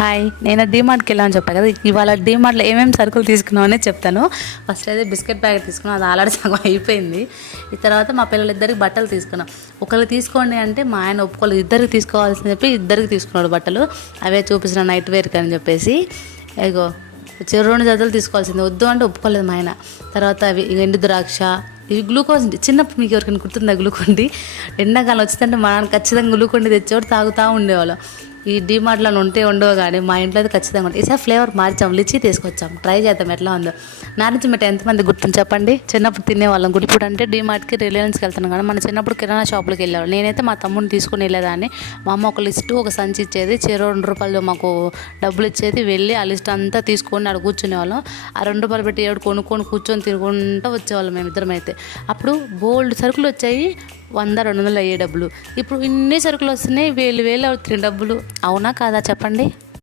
Hi, నేను డీమార్ట్కి వెళ్ళామని చెప్పాను కదా. ఇవాళ డీమార్ట్లో ఏమేమి సరుకులు తీసుకున్నామనే చెప్తాను. ఫస్ట్ అయితే బిస్కెట్ ప్యాకెట్ తీసుకున్నాం, అది ఆల్రెడీ సగం అయిపోయింది. ఈ తర్వాత మా పిల్లలిద్దరికి బట్టలు తీసుకున్నాం. ఒకళ్ళు తీసుకోండి అంటే మా ఆయన ఒప్పుకోలేదు, ఇద్దరికి తీసుకోవాల్సింది చెప్పి ఇద్దరికి తీసుకున్నాడు బట్టలు. అవే చూపించిన నైట్ వేర్కి అని చెప్పేసి. ఇగో 2 జతలు తీసుకోవాల్సింది, వద్దు అంటే ఒప్పుకోలేదు మా ఆయన. తర్వాత అవి ఎండు ద్రాక్ష, ఇవి గ్లూకోజ్. చిన్నప్పుడు మీకు ఎవరికైనా గుర్తుందా గ్లూకోండి? ఎండాకాలం వచ్చిందంటే మా నాన్న ఖచ్చితంగా గ్లూకోండి తెచ్చేవాడు, తాగుతూ ఉండేవాళ్ళం. ఈ డీమార్ట్లో ఉండవు కానీ మా ఇంట్లో అయితే ఖచ్చితంగా ఉంటాయి. ఈసారి ఫ్లేవర్ మార్చాం, లిచి తీసుకొచ్చాం, ట్రై చేద్దాం ఎట్లా ఉందో. నారించి మిఠాయి ఎంతమంది గుర్తుంది చెప్పండి? చిన్నప్పుడు తినేవాళ్ళం. ఇప్పుడు అంటే డీమార్ట్కి, రిలయన్స్కి వెళ్తున్నాం కానీ మన చిన్నప్పుడు కిరాణా షాపులకి వెళ్ళేవాళ్ళం. నేనైతే మా తమ్ముడిని తీసుకుని వెళ్ళేదాన్ని. మా అమ్మ ఒక లిస్టు, ఒక సంచి ఇచ్చేది, ₹2 మాకు డబ్బులు ఇచ్చేది. వెళ్ళి ఆ లిస్ట్ అంతా తీసుకొని అక్కడ కూర్చునేవాళ్ళం. ఆ ₹2 పెట్టి కొనుక్కొని కూర్చొని తినుకుంటూ వచ్చేవాళ్ళం మేమిద్దరం అయితే. అప్పుడు బోల్డ్ సరుకులు వచ్చాయి, 100-200 అయ్యే డబ్బులు. ఇప్పుడు ఇన్ని సరుకులు వస్తున్నాయి, వేలు అవుతున్నాయి డబ్బులు. అవునా కాదా చెప్పండి?